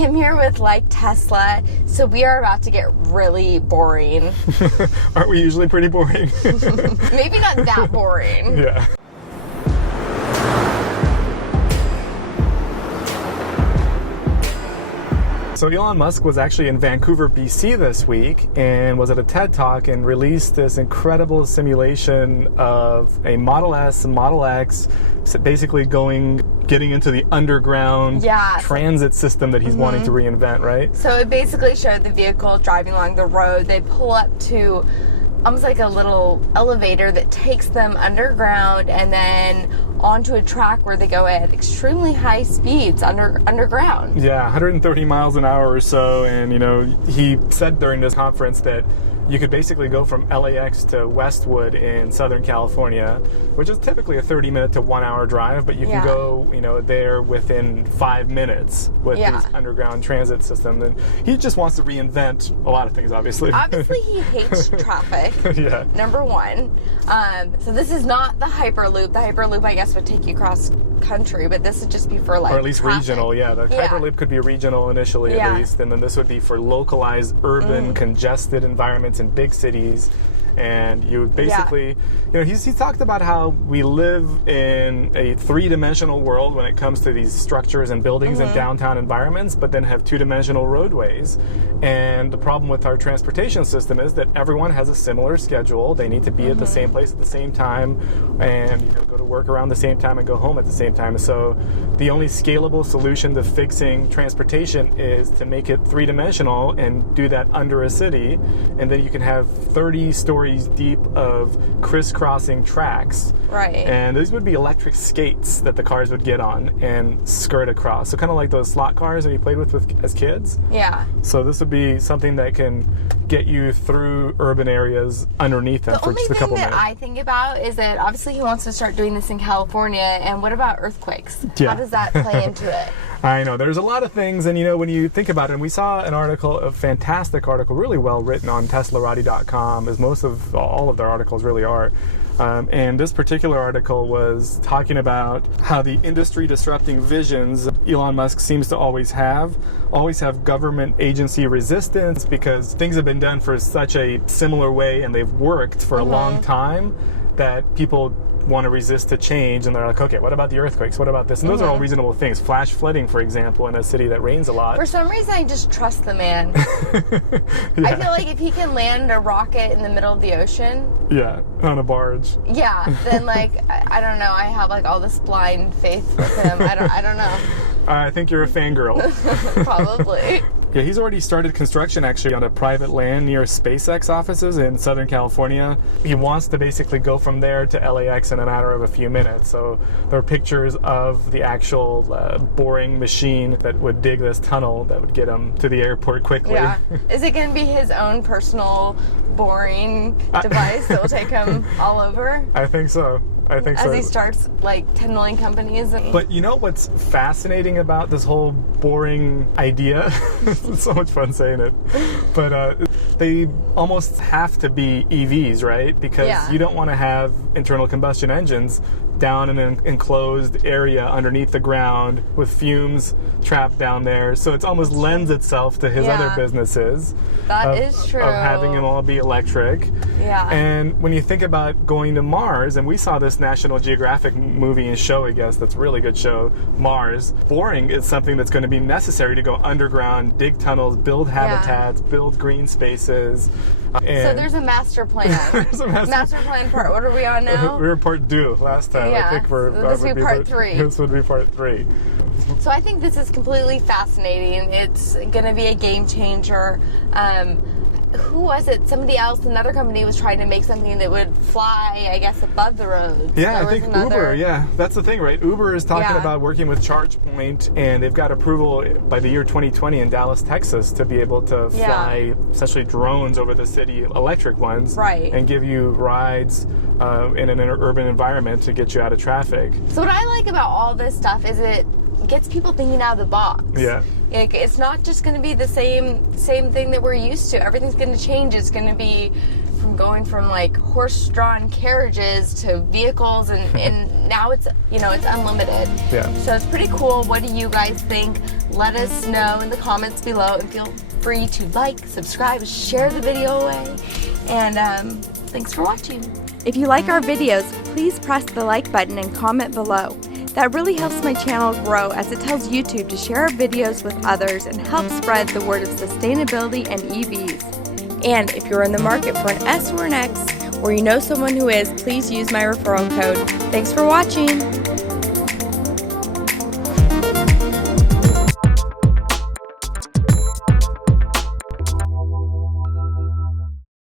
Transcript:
Kim here with Like Tesla. So we are about to get really boring. Aren't we usually pretty boring? Maybe not that boring. Yeah. So Elon Musk was actually in Vancouver, BC this week and was at a TED Talk and released this incredible simulation of a Model S and Model X, basically getting into the underground transit system that he's wanting to reinvent, right? So it basically showed the vehicle driving along the road. They pull up to almost like a little elevator that takes them underground and then onto a track where they go at extremely high speeds underground. Yeah, 130 miles an hour or so. And, he said during this conference that you could basically go from LAX to Westwood in Southern California, which is typically a 30-minute to 1-hour drive, but you can go, there within 5 minutes with these underground transit systems. And he just wants to reinvent a lot of things, obviously. Obviously, he hates traffic. Yeah. Number one. So this is not the Hyperloop. The Hyperloop, I guess, would take you cross country, but this would just be for or at least traffic. Regional. Yeah, the Hyperloop could be regional initially at least, and then this would be for localized urban congested environments in big cities. And you would basically, he's talked about how we live in a three-dimensional world when it comes to these structures and buildings and downtown environments, but then have two-dimensional roadways. And the problem with our transportation system is that everyone has a similar schedule. They need to be at the same place at the same time and go to work around the same time and go home at the same time. So the only scalable solution to fixing transportation is to make it three-dimensional and do that under a city. And then you can have 30 stories deep of crisscrossing tracks. Right. And these would be electric skates that the cars would get on and skirt across. So kind of like those slot cars that you played with as kids. Yeah. So this would be something that can get you through urban areas underneath them for just a couple minutes. The only thing that I think about is that obviously he wants to start doing this in California, and what about earthquakes? Yeah. How does that play into it? I know, there's a lot of things, and when you think about it, and we saw an article, a fantastic article, really well written on Teslarati.com, as most of all of their articles really are. And this particular article was talking about how the industry disrupting visions Elon Musk seems to always have government agency resistance, because things have been done for such a similar way and they've worked for a long time that people want to resist to change, and they're like, okay, what about the earthquakes? What about this? And those are all reasonable things. Flash flooding, for example, in a city that rains a lot. For some reason, I just trust the man. I feel like if he can land a rocket in the middle of the ocean. Yeah, on a barge. Yeah, then I don't know. I have all this blind faith with him. I don't know. I think you're a fangirl. Probably. Yeah, he's already started construction actually on a private land near SpaceX offices in Southern California. He wants to basically go from there to LAX in a matter of a few minutes. So there are pictures of the actual boring machine that would dig this tunnel that would get him to the airport quickly. Yeah. Is it going to be his own personal boring device that will take him all over? I think so. As he starts 10 million companies. But what's fascinating about this whole boring idea? It's so much fun saying it. But they almost have to be EVs, right? Because you don't want to have internal combustion engines down in an enclosed area underneath the ground with fumes trapped down there. So it almost lends itself to his other businesses. That is true. Of having them all be electric. Yeah. And when you think about going to Mars, and we saw this National Geographic movie and show, I guess, that's a really good show, Mars. Boring is something that's going to be necessary to go underground, dig tunnels, build habitats, build green spaces. So there's a master plan. There's a master plan part. What are we on now? We were part 2 last time. Yeah, I think this would be part 3. This would be part 3. So I think this is completely fascinating. It's going to be a game changer. Who was it? Somebody else, another company was trying to make something that would fly, I guess, above the roads. Yeah, I think Uber, that's the thing, right? Uber is talking about working with ChargePoint, and they've got approval by the year 2020 in Dallas, Texas, to be able to fly essentially drones over the city, electric ones, and give you rides in an urban environment to get you out of traffic. So what I like about all this stuff is it gets people thinking out of the box. Yeah. It's not just going to be the same thing that we're used to. Everything's going to change. It's going to be from going from like horse-drawn carriages to vehicles, and now it's, you know, it's unlimited. Yeah. So it's pretty cool. What do you guys think? Let us know in the comments below, and feel free to like, subscribe, share the video away, and thanks for watching. If you like our videos, please press the like button and comment below. That really helps my channel grow, as it tells YouTube to share our videos with others and help spread the word of sustainability and EVs. And if you're in the market for an S or an X, or you know someone who is, please use my referral code. Thanks for watching.